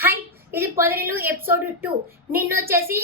Hi, ఇది పొదరిల్లు episode 2. నిన్న వచ్చేసి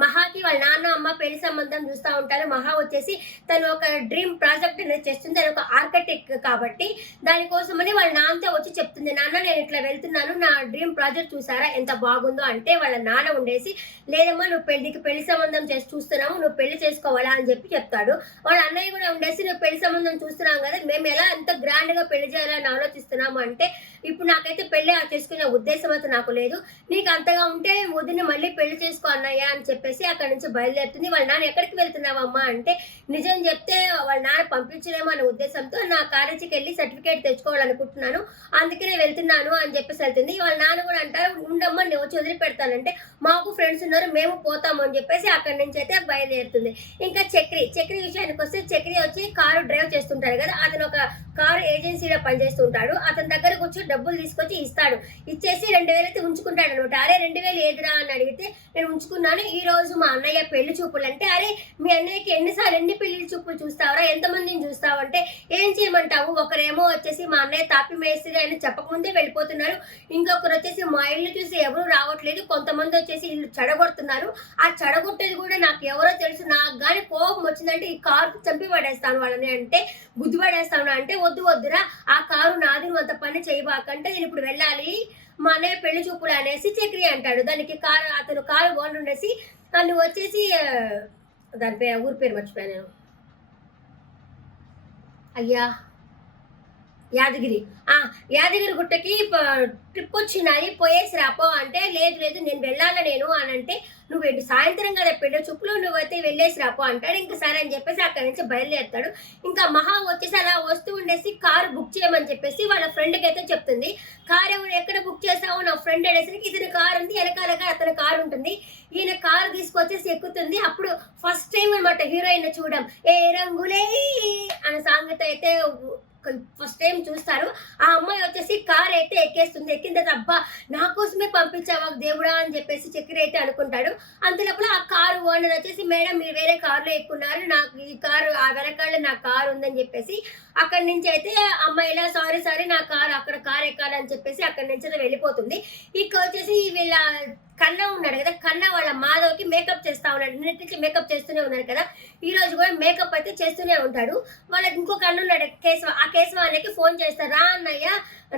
మహాకి వాళ్ళ నాన్న అమ్మ పెళ్లి సంబంధం చూస్తూ ఉంటారు. మహా వచ్చేసి తను ఒక డ్రీమ్ ప్రాజెక్ట్ అనేది చేస్తుంది. తను ఒక ఆర్కిటెక్ట్ కాబట్టి దానికోసమని వాళ్ళ నాన్నతో వచ్చి చెప్తుంది, నాన్న నేను ఇట్లా వెళ్తున్నాను, నా డ్రీమ్ ప్రాజెక్ట్ చూసారా ఎంత బాగుందో అంటే వాళ్ళ నాన్న ఉండేసి, లేదమ్మా నువ్వు పెళ్లి సంబంధం చేసి చూస్తున్నావు, నువ్వు పెళ్లి చేసుకోవాలా అని చెప్పి చెప్తాడు. వాళ్ళ అన్నయ్య కూడా ఉండేసి, నువ్వు పెళ్లి సంబంధం చూస్తున్నాం కదా, మేము ఎలా ఎంత గ్రాండ్ గా పెళ్లి చేయాలని ఆలోచిస్తున్నాము అంటే, ఇప్పుడు నాకైతే పెళ్లి చేసుకునే ఉద్దేశం అయితే నాకు లేదు, నీకు అంతగా ఉంటే వదిన మళ్ళీ పెళ్లి చేసుకో అన్నయ్య అని చెప్పేసి అక్కడి నుంచి బయలుదేరుతుంది. వాళ్ళ నాన్న ఎక్కడికి వెళ్తున్నావమ్మా అంటే, నిజం చెప్తే వాళ్ళ నాన్న పంపించలేమో అనే ఉద్దేశంతో నా కాలేజీకి వెళ్ళి సర్టిఫికేట్ తెచ్చుకోవాలనుకుంటున్నాను, అందుకనే వెళ్తున్నాను అని చెప్పేసి వెళ్తుంది. వాళ్ళ నాన్న కూడా అంటారు, ఉండమ్మా నేను వచ్చి వదిలిపెడతానంటే, మాకు ఫ్రెండ్స్ ఉన్నారు మేము పోతాము అని చెప్పేసి అక్కడి నుంచి అయితే బయలుదేరుతుంది. ఇంకా చక్రి విషయానికి వస్తే, చక్రి వచ్చి కారు డ్రైవ్ చేస్తుంటారు కదా, అతను ఒక కారు ఏజెన్సీలో పనిచేస్తుంటాడు. అతని దగ్గరకు వచ్చి డబ్బులు తీసుకొచ్చి ఇస్తాడు, ఇచ్చేసి 2000 అయితే ఉంచుకుంటాడు అనమాట. అరే 2000 ఏదిరా అని అడిగితే, నేను ఉంచుకున్నాను, ఈ రోజు మా అన్నయ్య పెళ్లి చూపులు అంటే, అరే మీ అన్నయ్యకి ఎన్ని పెళ్లి చూపులు చూస్తావరా, ఎంతమందిని చూస్తావు అంటే, ఏం చేయమంటావు, ఒకరేమో వచ్చేసి మా అన్నయ్య తాపి మేస్త్రి అని చెప్పకముందే వెళ్ళిపోతున్నారు, ఇంకొకరు వచ్చేసి మా ఇల్లు చూసి ఎవరు రావట్లేదు, కొంతమంది వచ్చేసి ఇల్లు చెడగొడుతున్నారు, ఆ చెడగొట్టేది కూడా నాకు ఎవరో తెలుసు, నాకు కానీ కోపం వచ్చిందంటే ఈ కారు చంపి పడేస్తాను వాళ్ళని అంటే, గుద్దు పడేస్తాను అంటే, వద్దురా ఆ కారు నాది, నువ్వు అంత పని చేయబాకంటే, నేను ఇప్పుడు వెళ్ళాలి మా అన్నయ్య పెళ్లి చూపులు అనేసి చక్రి అంటాడు. దానికి అతను కారు ఓనర్ ఉండేసి, నువ్వు వచ్చేసి దాని ఊరి పేరు మర్చిపోయాను, అయ్యా యాదగిరి గుట్టకి ట్రిప్ వచ్చినాయి, పోయేసి రాపో అంటే, లేదు నేను వెళ్ళాలా నేను అని అంటే, నువ్వు వెళ్ళి సాయంత్రం కదా పెళ్లి చూపులు, నువ్వైతే వెళ్ళేసి రాపో అంటాడు. ఇంకా సరే అని చెప్పేసి అక్కడి నుంచి బయలుదేరుతాడు. ఇంకా మహా వచ్చేసి అలా వస్తూ ఉండేసి కారు బుక్ చేయమని చెప్పేసి వాళ్ళ ఫ్రెండ్కి అయితే చెప్తుంది. కారు ఎక్కడ బుక్ చేసావు నా ఫ్రెండ్ అనేసరికి, ఇతని కారు ఉంది, వెనకాలగా అతని కారు ఉంటుంది, ఈయన కారు తీసుకొచ్చేసి ఎక్కుతుంది. అప్పుడు ఫస్ట్ టైం అనమాట హీరోయిన్ చూడడం, ఏ రంగులే అనే సాంగ్తో అయితే ఫస్ట్ టైం చూస్తారు. ఆ అమ్మాయి వచ్చేసి కార్ అయితే ఎక్కేస్తుంది. ఎక్కిన తర్వాత, అబ్బా నా కోసమే పంపించావా దేవుడా అని చెప్పేసి చక్రి అయితే అనుకుంటాడు. అంతలోపల ఆ కారు ఓనర్ వచ్చేసి, మేడం మీరు వేరే కారులో ఎక్కున్నారు, నాకు ఈ కారు ఆ వెనకాల నా కారు ఉందని చెప్పేసి అక్కడి నుంచి అయితే అమ్మాయిలా సారీ నా కారు అక్కడ కారు ఎక్కాలని చెప్పేసి అక్కడి నుంచి అయితే వెళ్ళిపోతుంది. ఇక వచ్చేసి వీళ్ళ కన్నా ఉన్నాడు కదా, కన్నా వాళ్ళ మాధవ్కి మేకప్ చేస్తా ఉన్నాడు. నిన్నటి నుంచి మేకప్ చేస్తూనే ఉన్నాడు కదా, ఈ రోజు కూడా మేకప్ అయితే చేస్తూనే ఉంటాడు. వాళ్ళకి ఇంకొక అన్న ఉన్నాడు కేశవ, ఆ కేశవ అన్నయ్యకి ఫోన్ చేస్తారు, రా అన్నయ్య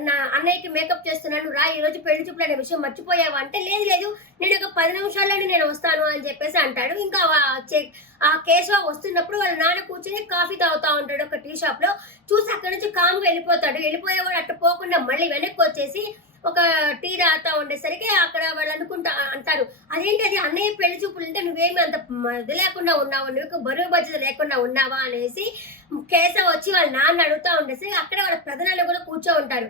నా అన్నయ్యకి మేకప్ చేస్తున్నాను రా, ఈ రోజు పెళ్లి చూపులు అనే విషయం మర్చిపోయావా అంటే, లేదు నేను ఒక 10 నిమిషాల్లోనే నేను వస్తాను అని చెప్పేసి అంటాడు. ఇంకా ఆ కేశవ వస్తున్నప్పుడు వాళ్ళ నాన్న కూర్చొని కాఫీ తాగుతా ఉంటాడు ఒక టీ షాప్ లో. చూసి అక్కడి నుంచి కామ్గా వెళ్ళిపోతాడు. వెళ్ళిపోయేవాడు అట్ట పోకుండా మళ్ళీ వెనక్కి వచ్చేసి ఒక టీ తాగుతా ఉండేసరికి అక్కడ వాళ్ళు అంటారు, అదేంటి అన్నయ్య పెళ్లి చూపులు అంటే నువ్వేమి అంత ఇది లేకుండా ఉన్నావు, నువ్వు బరువు బాధ్యత లేకుండా ఉన్నావా అనేసి కేశవ వచ్చి వాళ్ళ నాన్న అడుగుతా ఉండేసరికి అక్కడ వాళ్ళ ప్రధానాలు కూడా కూర్చో ఉంటారు.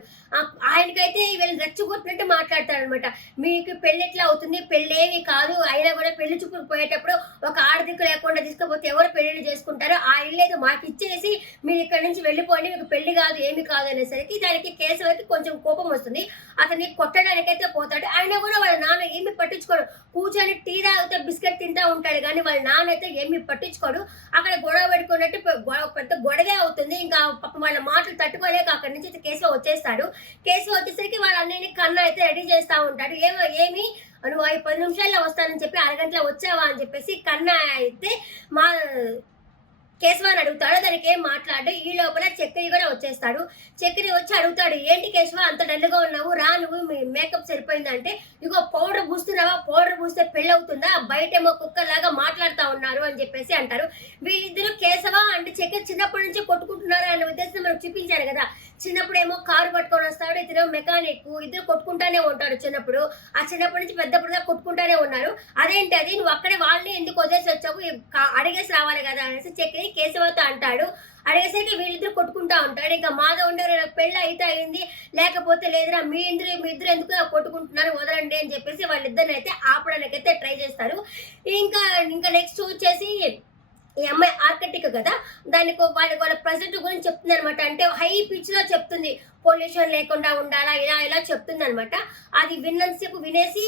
ఆయనకైతే వీళ్ళు రెచ్చగొట్టినట్టు మాట్లాడతారు అనమాట. మీకు పెళ్లి ఎట్లా అవుతుంది, పెళ్ళేమి కాదు, అయినా కూడా పెళ్లి చూపులు పోయేటప్పుడు ఒక ఆడదిక్కు లేకుండా తీసుకపోతే ఎవరు పెళ్లి చేసుకుంటారో, ఆ ఇల్లు ఏదో మాకు ఇచ్చేసి మీరు ఇక్కడ నుంచి వెళ్ళిపోండి, మీకు పెళ్లి కాదు ఏమి కాదు అనేసరికి దానికి కేశవకి కొంచెం కోపం వస్తుంది. అతన్ని కొట్టడానికైతే పోతాడు. అయినా కూడా వాళ్ళ నాన్న ఏమి పట్టించుకోడు, కూర్చొని టీ తాగితే బిస్కెట్ తింటా ఉంటాడు కానీ వాళ్ళ నాన్న అయితే ఏమి పట్టించుకోడు. అక్కడ గొడవ పెట్టుకున్నట్టు పెద్ద గొడవే అవుతుంది. ఇంకా పాపం వాళ్ళ మాటలు తట్టుకోలేక అక్కడి నుంచి కేశవ వచ్చేస్తాడు. కేశవ వచ్చేసరికి వాళ్ళ అన్నయ్యని కన్నా అయితే రెడీ చేస్తా ఉంటాడు. ఏమి నువ్వు 10 నిమిషాల్లో వస్తానని చెప్పి అరగంటలో వచ్చావా అని చెప్పేసి కన్నా అయితే మా కేశవాన్ని అడుగుతాడు. దానికి ఏం మాట్లాడు. ఈ లోపల చక్రి కూడా వచ్చేస్తాడు. చక్రి వచ్చి అడుగుతాడు, ఏంటి కేశవ అంత డల్గా ఉన్నావు, రా నువ్వు మేకప్ సరిపోయిందంటే, ఇగో పౌడర్ పూస్తున్నావా, పౌడర్ పూస్తే పెళ్ళి అవుతుందా, బయటేమో కుక్కలాగా మాట్లాడుతూ ఉన్నారు అని చెప్పేసి అంటారు. వీళ్ళిద్దరూ కేశవ అంటే చక్రి చిన్నప్పటి నుంచి కొట్టుకుంటున్నారు అనే ఉద్దేశం మనకు చూపించారు కదా. చిన్నప్పుడు ఏమో కారు పట్టుకొని వస్తాడు, ఇద్దరు మెకానిక్, ఇద్దరు కొట్టుకుంటానే ఉంటారు చిన్నప్పుడు. ఆ చిన్నప్పటి నుంచి పెద్దప్పుడు కొట్టుకుంటానే ఉన్నారు. అదేంటి అది నువ్వు అక్కడే వాళ్ళని ఎందుకు వదిలేసి వచ్చావు, అడిగేసి రావాలి కదా అనేసి చక్రి కేశవతో అంటాడు. అడిగేసరికి వీళ్ళిద్దరు కొట్టుకుంటా ఉంటాడు. ఇంకా మాధవ్ ఉండరు, పెళ్ళి అయితే అయింది, లేకపోతే లేదురా మీ ఇద్దరు ఎందుకు కొట్టుకుంటున్నారు, వదలండి అని చెప్పేసి వాళ్ళిద్దరిని అయితే ఆపడానికి అయితే ట్రై చేస్తారు. ఇంకా నెక్స్ట్ వచ్చేసి ఈ అమ్మాయి ఆర్కిటెక్ట్ కదా, దానికి వాళ్ళ ప్రజెంట్ గురించి చెప్తుంది అనమాట. అంటే హై పిచ్ లో చెప్తుంది, పొల్యూషన్ లేకుండా ఉండాలా ఇలా చెప్తుంది అనమాట. అది విన్నంతసేపు వినేసి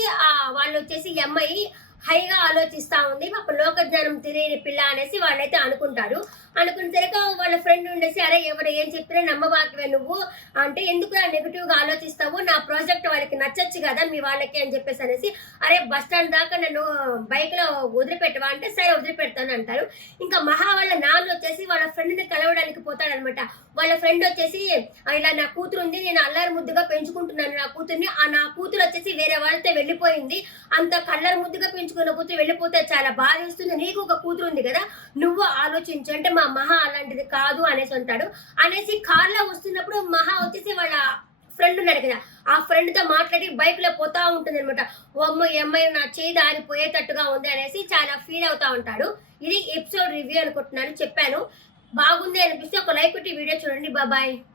వాళ్ళు వచ్చేసి ఈ అమ్మాయి హైగా ఆలోచిస్తా ఉంది, పాప లోక జ్ఞానం తెలియని పిల్ల అనేసి వాళ్ళైతే అనుకుంటారు. అనుకున్న సరిగా వాళ్ళ ఫ్రెండ్ ఉండేసి, అరే ఎవరు ఏం చెప్పినా నమ్మబాకివే నువ్వు, అంటే ఎందుకు నెగిటివ్గా ఆలోచిస్తావు, నా ప్రాజెక్ట్ వాళ్ళకి నచ్చచ్చు కదా మీ వాళ్ళకి అని చెప్పేసి అనేసి, అరే బస్ స్టాండ్ దాకా నన్ను బైక్లో వదిలిపెట్టవా అంటే సరే వదిలిపెడతాను అంటారు. ఇంకా మహా వాళ్ళ నాన్న వచ్చేసి వాళ్ళ ఫ్రెండ్ని కలవడానికి పోతాడనమాట. వాళ్ళ ఫ్రెండ్ వచ్చేసి, ఇలా నా కూతురు ఉంది, నేను అల్లారి ముద్దుగా పెంచుకుంటున్నాను నా కూతుర్ని, నా కూతురు వచ్చేసి వేరే వాళ్ళతో వెళ్ళిపోయింది, అంత కల్లరి ముద్దుగా పెంచుకున్న కూతురు వెళ్ళిపోతే చాలా బాధేస్తుంది, నీకు ఒక కూతురు ఉంది కదా నువ్వు ఆలోచించు అంటే మా మహా అలాంటిది కాదు అనేసి అంటాడు. అనేసి కార్లో వస్తున్నప్పుడు మహా వచ్చేసి వాళ్ళ ఫ్రెండ్ ఉన్నాడు కదా, ఆ ఫ్రెండ్ తో మాట్లాడి బైక్ లో పోతా ఉంటుంది అనమాట. ఓ అమ్మ ఈ అమ్మాయి నా చేయి దారిపోయేటట్టుగా ఉంది అనేసి చాలా ఫీల్ అవుతా ఉంటాడు. ఇది ఎపిసోడ్ రివ్యూ అనుకుంటున్నాను, చెప్పాను. బాగుంది అనిపిస్తే ఒక లైక్ పెట్టి వీడియో చూడండి. బాయ్.